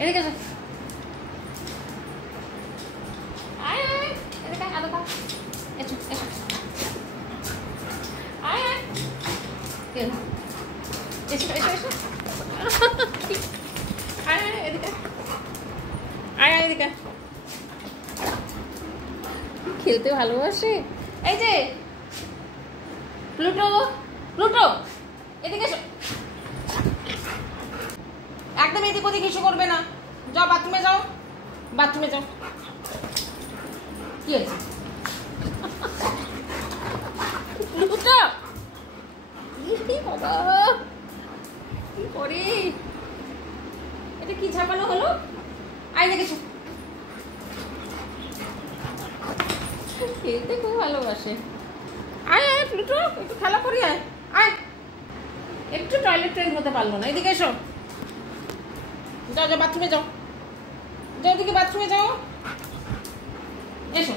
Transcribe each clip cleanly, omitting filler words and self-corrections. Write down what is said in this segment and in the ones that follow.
এদিকে এসো। আয় আয় এদিকে আয়, আদো খা। এসো এসো। আয় আয় এসো এসো এসো। আয় আয় এদিকে আয় আয় এদিকে। খেলতে ভালোবাসে। এই যে প্লুটো, প্লুটো এদিকে এসো। একদম এদিক ওদিক কিছু করবে না। যাও বাথরুমে যাও, বাথরুমে যাও। কি আছে প্লুটো? বাবা কি করে এটা, কি ঝাপানো হলো? আয় দেখেছো, খেলতে খুব ভালোবাসে। আয় আয় প্লুটো, একটু খেলা করি। আয় আয়, একটু টয়লেট ট্রেন হতে পারলো না। এদিকে এসো, যাও যাও বাথরুমে যাও, যাও ওদিকে বাথরুমে যাও। এসো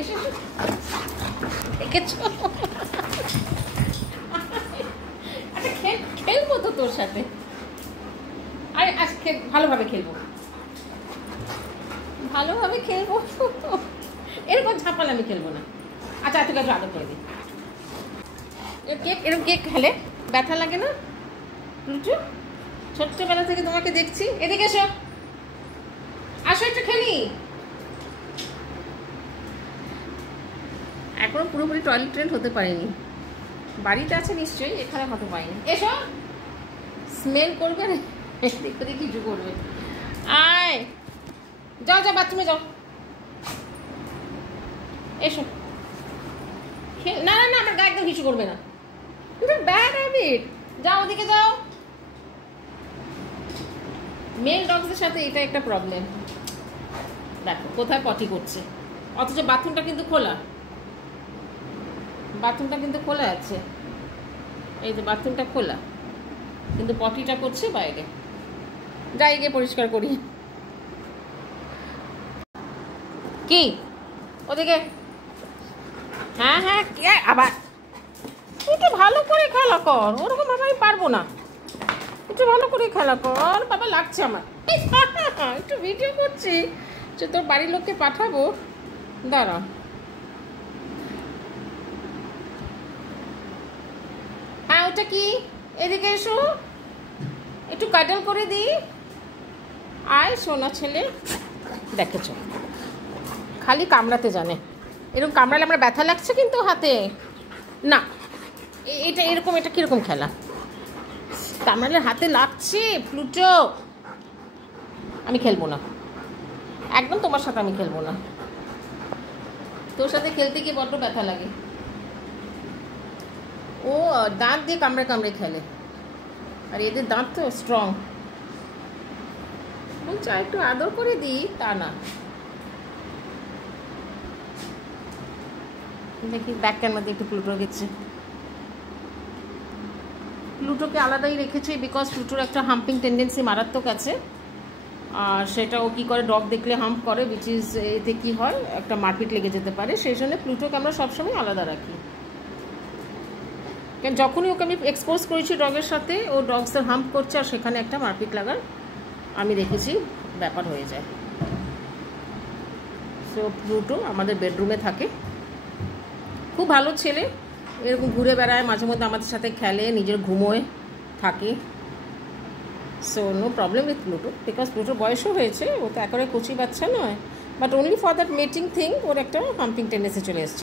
এসো এসো। দেখেছো? আচ্ছা খেলবো তো তোর সাথে। আরে আজকে ভালোভাবে খেলবো, ভালোভাবে খেলবো। এরকম ঝাপালে আমি খেলবো না। আচ্ছা এত কাছে আদর করে দিই। কেক এরকম কেক খেলে ব্যথা লাগে না? বুঝছো, ছোট্টবেলা থেকে তোমাকে দেখছি। এদিকে এসো, আসো একটু খেলি। এখনো পুরোপুরি টয়লেট ট্রেন হতে পারেনি। বাড়িতে আছে নিশ্চয়ই, এখানে হতে পারিনি। এসো, স্মেল করবে না, দেখো দেখি কিছু করবে। আয় যাও যাও বাথরুমে যাও। এসো। না না না, আমার গায়ে একদম কিছু করবে না, কিন্তু ব্যাড হ্যাবিট। যাও ওদিকে যাও। মেল ডগসের সাথে এটা একটা প্রবলেম। দেখো কোথায় পটি করছে, অথচ বাথরুমটা কিন্তু খোলা, বাথরুমটা কিন্তু খোলা আছে। এই যে বাথরুমটা খোলা, কিন্তু পটিটা করছে বাইরে। যাই গিয়ে পরিষ্কার করি। কি ওদিকে? হ্যাঁ হ্যাঁ, আবার একটু ভালো করে খেলা কর। ওরকম আমি পারবো না, একটু ভালো করে খেলা কর। বাবা লাগছে আমার। একটু ভিডিও করছি, যে তোর বাড়ির লোককে পাঠাবো, দাঁড়া। হ্যাঁ ওটা কি? এদিকে এসো, একটু কাটল করে দিই। আয় সোনা ছেলে। দেখেছো, খালি কামড়াতে জানে। এরকম কামড়ালে আমার ব্যথা লাগছে কিন্তু হাতে না। এটা এরকম, এটা কিরকম খেলা? কামড়ালে হাতে লাগছে। প্লুটো আমি খেলবো না, একদম তোমার সাথে আমি খেলবো না। তোর সাথে খেলতে গিয়ে বড্ড ব্যথা লাগে। ও দাঁত দিয়ে কামড়ে কামড়ে খেলে, আর এদের দাঁত তো স্ট্রং। বলছো একটু আদর করে দিই, তা না। দেখি ব্যাকের মধ্যে একটু প্লুটো গেছে। প্লুটোকে আলাদাই রেখেছি, বিকজ প্লুটোর একটা হাম্পিং টেন্ডেন্সি মারাত্মক আছে। আর সেটা ও কী করে, ডগ দেখলে হাম্প করে, উইচ ইজ এতে কী হয়, একটা মারপিট লেগে যেতে পারে। সেই জন্য প্লুটোকে আমরা সবসময় আলাদা রাখি। কারণ যখনই ওকে আমি এক্সপোজ করেছি ডগের সাথে, ও ডগসের হাম্প করছে, আর সেখানে একটা মারপিট লাগার আমি দেখেছি ব্যাপার হয়ে যায়। সো প্লুটো আমাদের বেডরুমে থাকে, খুব ভালো ছেলে। এরকম ঘুরে বেড়ায়, মাঝে মধ্যে আমাদের সাথে খেলে, নিজের ঘুমোয় থাকে। So no problem with Pluto, because প্লুটোর বয়সও হয়েছে, ও তো একেবারে কচি বাচ্চা নয়। But only for that mating thing ওর একটা হাম্পিং টেন্ডেন্সি চলে এসছে।